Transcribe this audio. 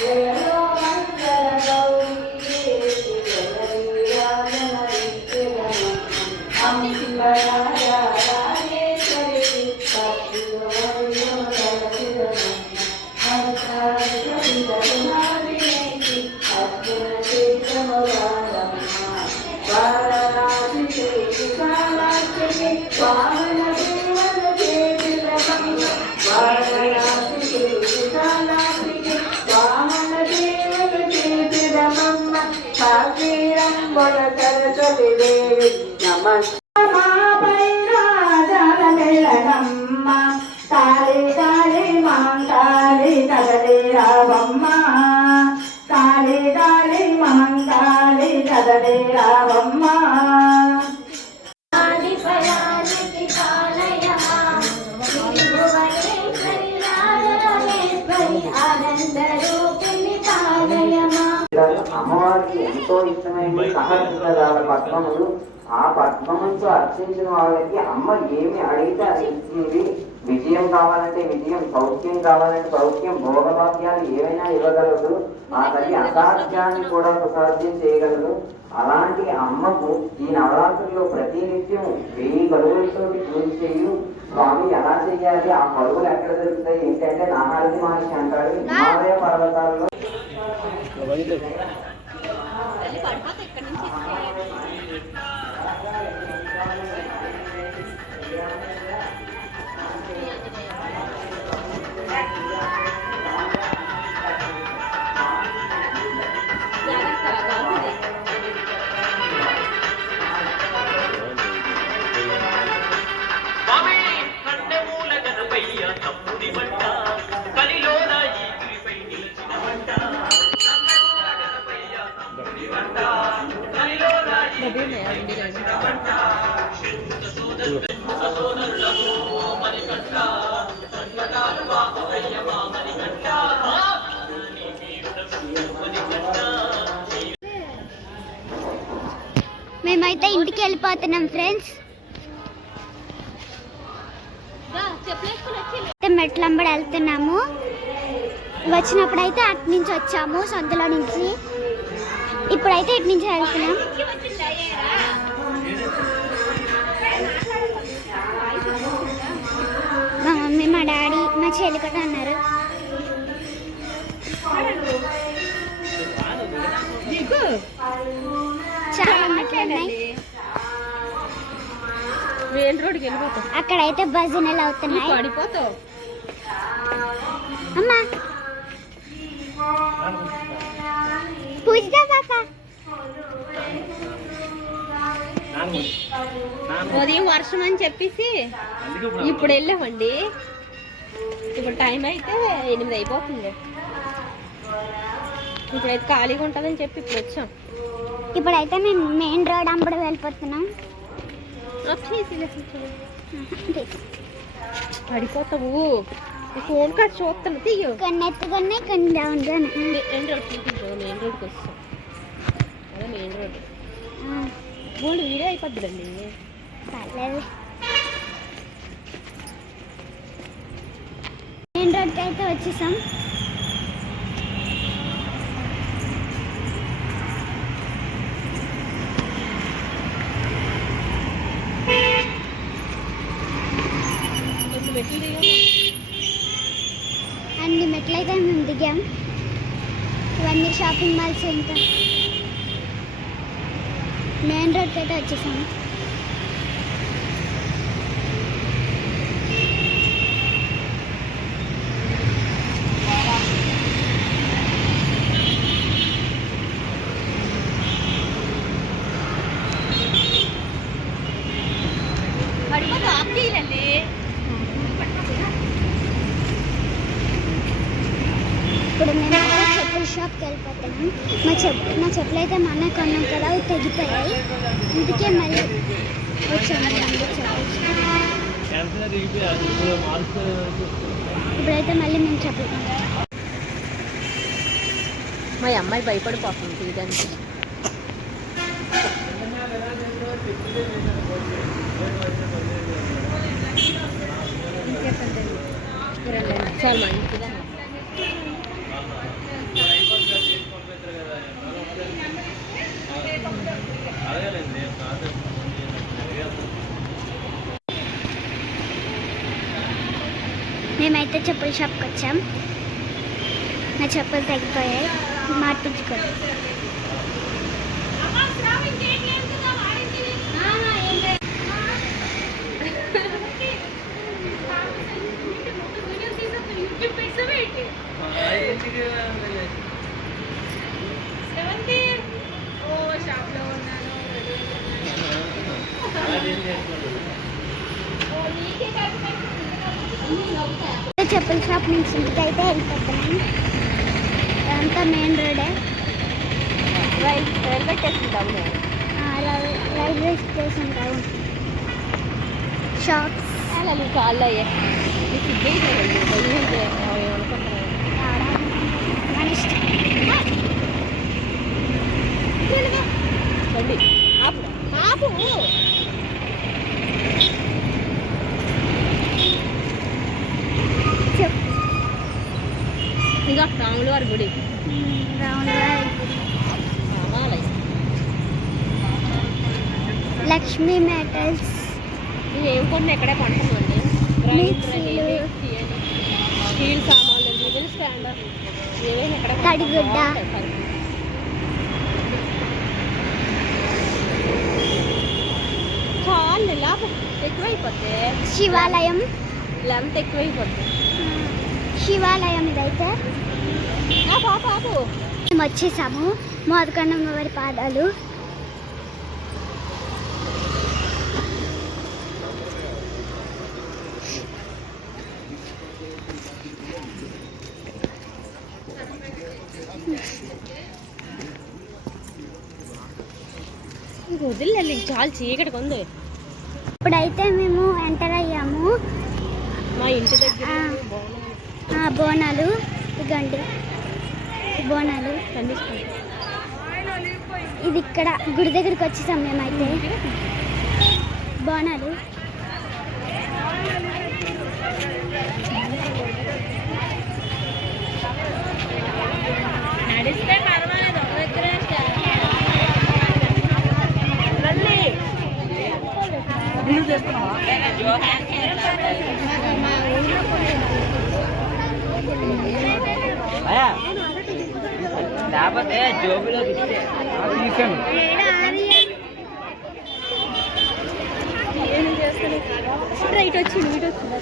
Yeah. కాళీ కాళీ మా కాళీ కదలి రావమ్మ ఇష్టమైన సహస్రాల పద్మములు ఆ పద్మములతో అర్చించిన వాళ్ళకి అమ్మ ఏమి అడిగితే అది ఇచ్చింది? విజయం కావాలంటే విజయం సౌఖ్యం కావాలంటే సౌఖ్యం భోగభాగ్యాలు ఏవైనా ఇవ్వగలదు. ఆ తల్లి అసాధ్యాన్ని కూడా సుసాధ్యం చేయగలదు. అలాంటి అమ్మకు ఈ నవరాత్రుల్లో ప్రతి నిత్యం వెయ్యి కలుగులతో పూజ చేయు. స్వామి ఎలా చేయాలి ఆ కలుగులు ఎక్కడ దొరుకుతాయి? ఏంటంటే నాహారతి మహర్షి అంటాడు హిమాలయ పర్వతాల్లో. మేమైతే ఇంటికి వెళ్ళిపోతున్నాం ఫ్రెండ్స్ అయితే మెట్లంబడి వెళ్తున్నాము. వచ్చినప్పుడు అయితే అటు నుంచి వచ్చాము సొంతలో నుంచి ఇప్పుడైతే ఇటు నుంచి వెళ్తున్నాం. డాడీ మా చెల్లి కూడా అన్నారు చాలా ఉన్నాయి. మెయిన్ రోడ్కి వెళ్ళిపోతావు అక్కడైతే భజనలు అవుతున్నాయి? పడిపోతావు. అమ్మా. పాప. ఉదయం వర్షం అని చెప్పేసి ఇప్పుడు వెళ్ళామండి. ఇప్పుడు టైం అయితే ఎనిమిది అయిపోతుంది. ఇప్పుడైతే ఖాళీగా ఉంటుందని చెప్పి ఇప్పుడు వచ్చాం. ఇప్పుడైతే మేము మెయిన్ రోడ్ అంబడి వెళ్ళిపోతున్నాం. పడిపోతావు. ఫోన్ కార్డ్ చూస్తాను తీయు. కొన్ని ఎత్తుకొని కొన్ని డౌన్గా మెయిన్ రోడ్ చూపించు మెయిన్ రోడ్కి వస్తాం. అదే మెయిన్ రోడ్ వీడియో అయిపోద్దులండి పర్లేదు మెయిన్ రోడ్కి అయితే వచ్చేసాం. ఇప్పుడు మెట్లు దిగాము అన్ని మెట్లయితే మేము దిగాం. ఇవన్నీ షాపింగ్ మాల్స్ ఇంకా మెయిన్ రోడ్కి అయితే వచ్చేసాం ఇప్పుడు మేము చెప్పుల షాప్కి వెళ్ళిపోతున్నాం మా చెప్పు నా చెప్పులు అయితే మనం అన్న తగ్గిపోయాయి అందుకే మళ్ళీ వచ్చాము ఇప్పుడైతే మళ్ళీ మేము చెప్పులు మా అమ్మాయి భయపడి భయపడిపోతుంది తీయడానికి చాలా మంచిదా మేమైతే చెప్పుల షాప్కి వచ్చాం నా చెప్పులు తగ్గిపోయాయి మార్పించుకోండి చెప్పుల షాప్ నుంచి ఇంటికైతే వెళ్ళిపోతున్నాం. అంతా main రోడే railway station town railway station town shops. అలా నీకు ఇబ్బంది ఏమనుకుంటున్నాను మన ఇష్టం రండి ఆపు ఆపు చెప్పు ఇంకా రాములు వారి గుడి రౌండ్ రామాలయం లక్ష్మీ మెటల్స్. ఇది ఏం కొన్ని ఎక్కడే కొంటామండి మిక్సీలు. స్టీల్ సామాన్లు రిబిల్ స్టాండ్ ఏవైనా ఎక్కడ తడిగుడ్డ. చాలు లాభం ఎక్కువైపోతే శివాలయం. లెంత్ ఎక్కువైపోతుంది. శివాలయం ఇదైతే. పాప. మేము వచ్చేసాము. మోదకొండమ్మ వారి పాదాలు. వదిలేదు చాలా చీకటిగా ఉంది. ఇప్పుడైతే మేము ఎంటర్ అయ్యాము. మా ఇంటి దగ్గర బోనాలు. ఇగండి బోనాలు ఇది ఇక్కడ గుడి దగ్గరికి వచ్చేసాం మేమైతే బోనాలు నడిస్తే పర్వాలేదు ఒక దగ్గరే రండి లేకపోతే జోబులో తీసాను. రైట్ వచ్చింది ఇటు వచ్చింది.